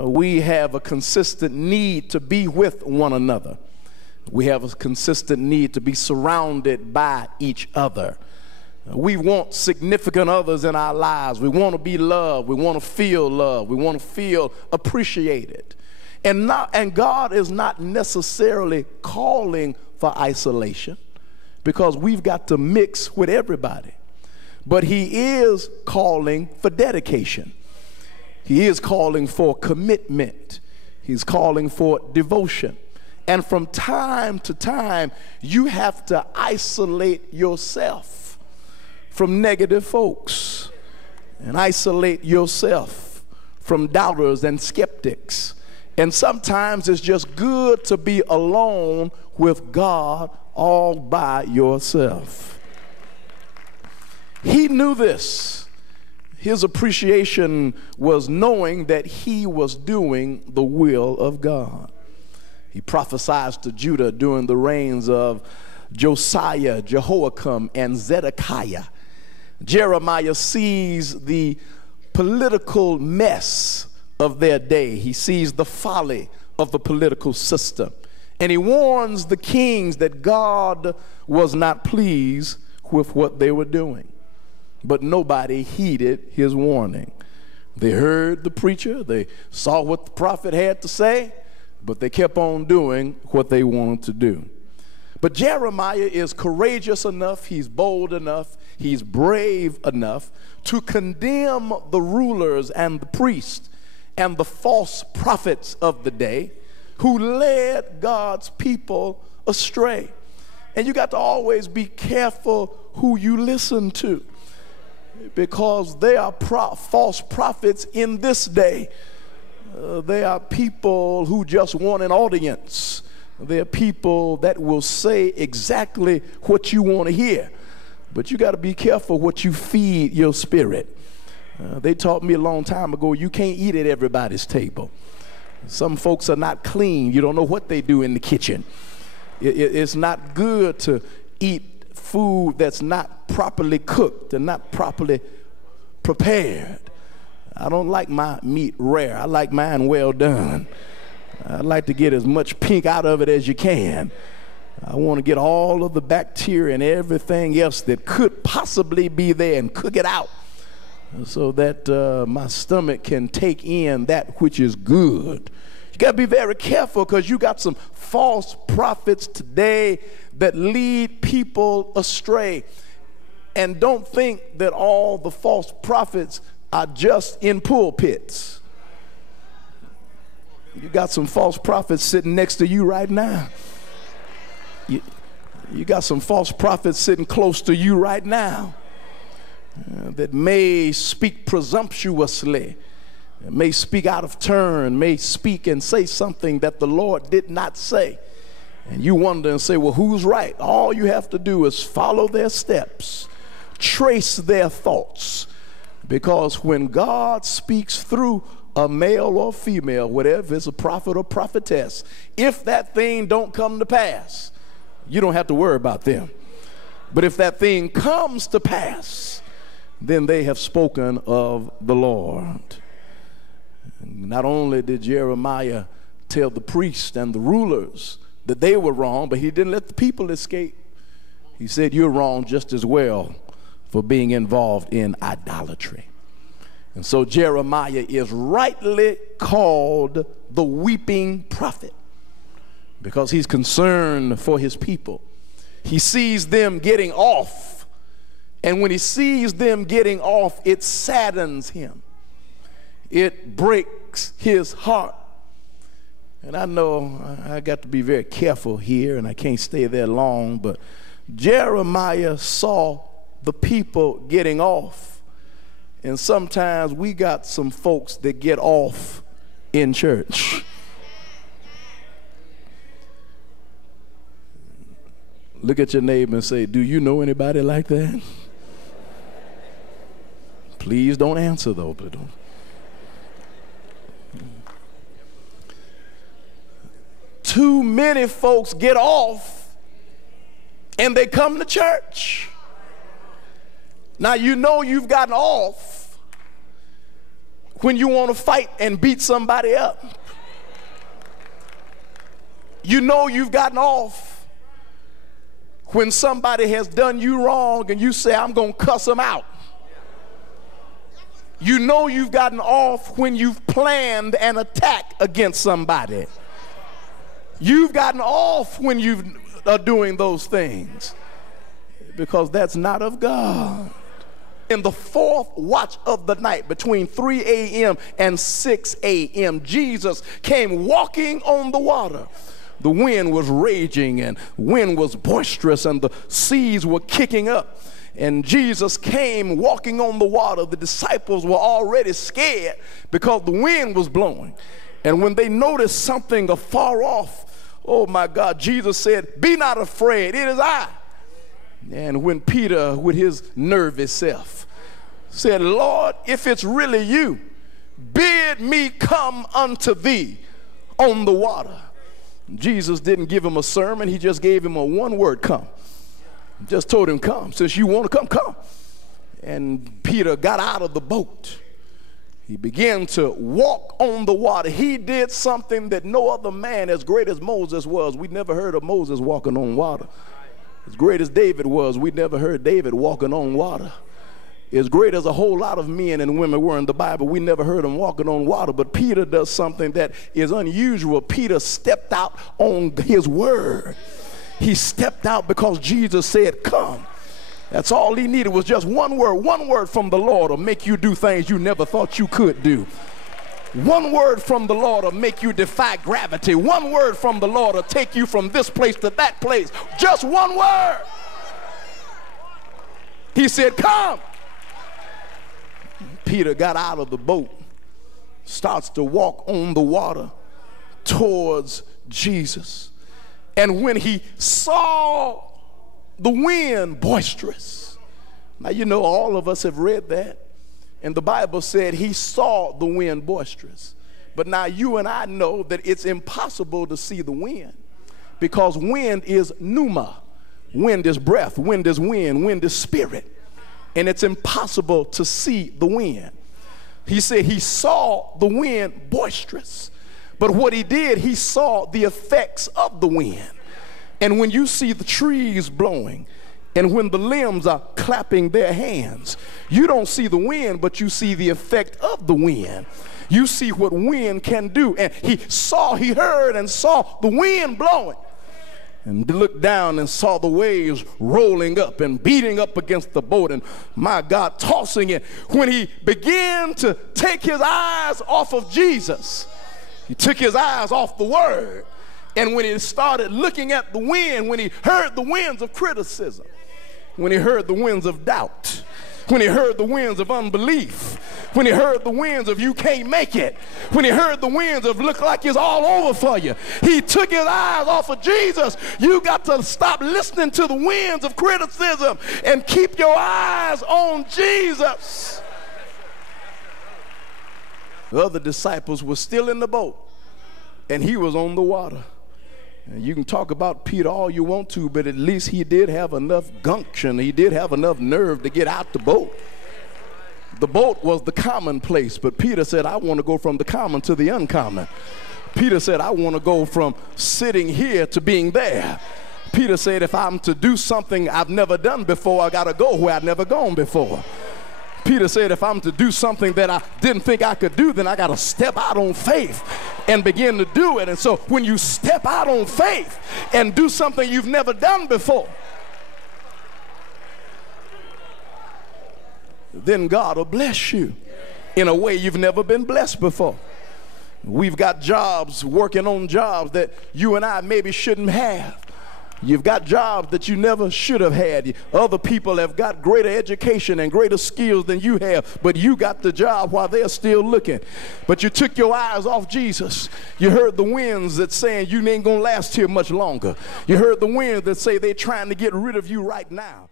We have a consistent need to be with one another. We have a consistent need to be surrounded by each other. We want significant others in our lives. We want to be loved. We want to feel loved. We want to feel appreciated. And God is not necessarily calling for isolation, because we've got to mix with everybody. But he is calling for dedication. He is calling for commitment. He's calling for devotion. And from time to time, you have to isolate yourself from negative folks and isolate yourself from doubters and skeptics. And sometimes it's just good to be alone with God all by yourself. He knew this. His appreciation was knowing that he was doing the will of God. He prophesied to Judah during the reigns of Josiah, Jehoiakim, and Zedekiah. Jeremiah sees the political mess of their day. He sees the folly of the political system. And he warns the kings that God was not pleased with what they were doing. But nobody heeded his warning. They heard the preacher, they saw what the prophet had to say, but they kept on doing what they wanted to do. But Jeremiah is courageous enough, he's bold enough, he's brave enough to condemn the rulers and the priests and the false prophets of the day who led God's people astray. And you got to always be careful who you listen to, because they are false prophets in this day. They are people who just want an audience. They're people that will say exactly what you want to hear. But you got to be careful what you feed your spirit. They taught me a long time ago, you can't eat at everybody's table. Some folks are not clean. You don't know what they do in the kitchen. It's not good to eat food that's not properly cooked and not properly prepared. I don't like my meat rare. I like mine well done. I like to get as much pink out of it as you can. I want to get all of the bacteria and everything else that could possibly be there and cook it out so that my stomach can take in that which is good. You got to be very careful, because you got some false prophets today that lead people astray. And don't think that all the false prophets are just in pulpits. You got some false prophets sitting next to you right now. You got some false prophets sitting close to you right now that may speak presumptuously, may speak out of turn, may speak and say something that the Lord did not say. And you wonder and say, well, who's right? All you have to do is follow their steps, trace their thoughts, because when God speaks through a male or female, whatever, it's a prophet or prophetess, if that thing don't come to pass, you don't have to worry about them. But if that thing comes to pass, then they have spoken of the Lord. Not only did Jeremiah tell the priests and the rulers that they were wrong, but he didn't let the people escape. He said, you're wrong just as well for being involved in idolatry. And so Jeremiah is rightly called the weeping prophet, because he's concerned for his people. He sees them getting off, and when he sees them getting off, it saddens him. It breaks his heart. And I know I got to be very careful here, and I can't stay there long, but Jeremiah saw the people getting off. And sometimes we got some folks that get off in church. Look at your neighbor and say, do you know anybody like that? Please don't answer though, but don't. Too many folks get off and they come to church. Now you know you've gotten off when you want to fight and beat somebody up. You know you've gotten off when somebody has done you wrong and you say, I'm going to cuss them out. You know you've gotten off when you've planned an attack against somebody. You've gotten off when you are doing those things, because that's not of God. In the fourth watch of the night, between 3 a.m. and 6 a.m., Jesus came walking on the water. The wind was raging and wind was boisterous and the seas were kicking up. And Jesus came walking on the water. The disciples were already scared because the wind was blowing. And when they noticed something afar off, oh my God, Jesus said, "Be not afraid, it is I." And when Peter, with his nervous self, said, "Lord, if it's really you, bid me come unto thee on the water." Jesus didn't give him a sermon. He just gave him a one-word, come. Just told him, come. Since you want to come, come. And Peter got out of the boat. He began to walk on the water. He did something that no other man, as great as Moses was, we never heard of Moses walking on water. As great as David was, we never heard David walking on water. As great as a whole lot of men and women were in the Bible, we never heard them walking on water. But Peter does something that is unusual. Peter stepped out on his word. He stepped out because Jesus said, come. That's all he needed, was just one word from the Lord will make you do things you never thought you could do. One word from the Lord will make you defy gravity. One word from the Lord will take you from this place to that place. Just one word. He said, come. Peter got out of the boat, starts to walk on the water towards Jesus. And when he saw the wind boisterous, now you know all of us have read that, and the Bible said he saw the wind boisterous. But now you and I know that it's impossible to see the wind, because wind is pneuma. Wind is breath, wind is wind, wind is spirit. And it's impossible to see the wind. He said he saw the wind boisterous. But what he did, he saw the effects of the wind. And when you see the trees blowing, and when the limbs are clapping their hands, you don't see the wind, but you see the effect of the wind. You see what wind can do. And he heard and saw the wind blowing, and looked down and saw the waves rolling up and beating up against the boat, and my God, tossing it. When he began to take his eyes off of Jesus, he took his eyes off the word. And when he started looking at the wind, when he heard the winds of criticism, when he heard the winds of doubt, when he heard the winds of unbelief, when he heard the winds of you can't make it, when he heard the winds of look like it's all over for you, he took his eyes off of Jesus. You got to stop listening to the winds of criticism and keep your eyes on Jesus. The other disciples were still in the boat, and he was on the water. And you can talk about Peter all you want to, but at least he did have enough gumption. He did have enough nerve to get out the boat. The boat was the commonplace, but Peter said, I want to go from the common to the uncommon. Peter said, I want to go from sitting here to being there. Peter said, if I'm to do something I've never done before, I got to go where I've never gone before. Peter said, if I'm to do something that I didn't think I could do, then I got to step out on faith and begin to do it. And so when you step out on faith and do something you've never done before, then God will bless you in a way you've never been blessed before. We've got jobs, working on jobs that you and I maybe shouldn't have. You've got jobs that you never should have had. Other people have got greater education and greater skills than you have, but you got the job while they're still looking. But you took your eyes off Jesus. You heard the winds that saying you ain't gonna last here much longer. You heard the winds that say they're trying to get rid of you right now.